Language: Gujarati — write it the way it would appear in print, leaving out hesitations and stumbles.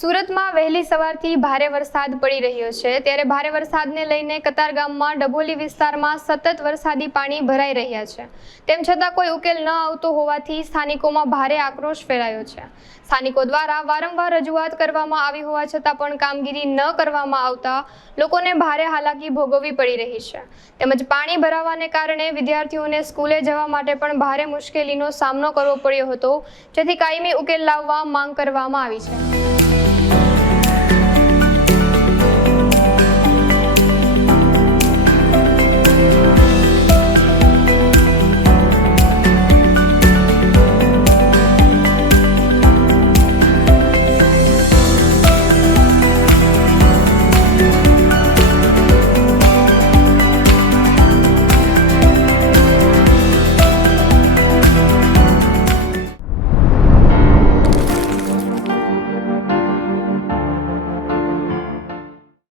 સુરતમાં વહેલી સવારથી ભારે વરસાદ પડી રહ્યો છે ત્યારે ભારે વરસાદને લઈને કતારગામમાં ડભોલી વિસ્તારમાં સતત વરસાદી પાણી ભરાઈ રહ્યા છે। તેમ છતાં કોઈ ઉકેલ ન આવતો હોવાથી સ્થાનિકોમાં ભારે આક્રોશ ફેલાયો છે। સ્થાનિકો દ્વારા વારંવાર રજૂઆત કરવામાં આવી હોવા છતાં પણ કામગીરી ન કરવામાં આવતા લોકોને ભારે હાલાકી ભોગવવી પડી રહી છે। તેમજ પાણી ભરાવાને કારણે વિદ્યાર્થીઓને સ્કૂલે જવા માટે પણ ભારે મુશ્કેલીનો સામનો કરવો પડ્યો હતો, જેથી કાયમી ઉકેલ લાવવા માંગ કરવામાં આવી છે।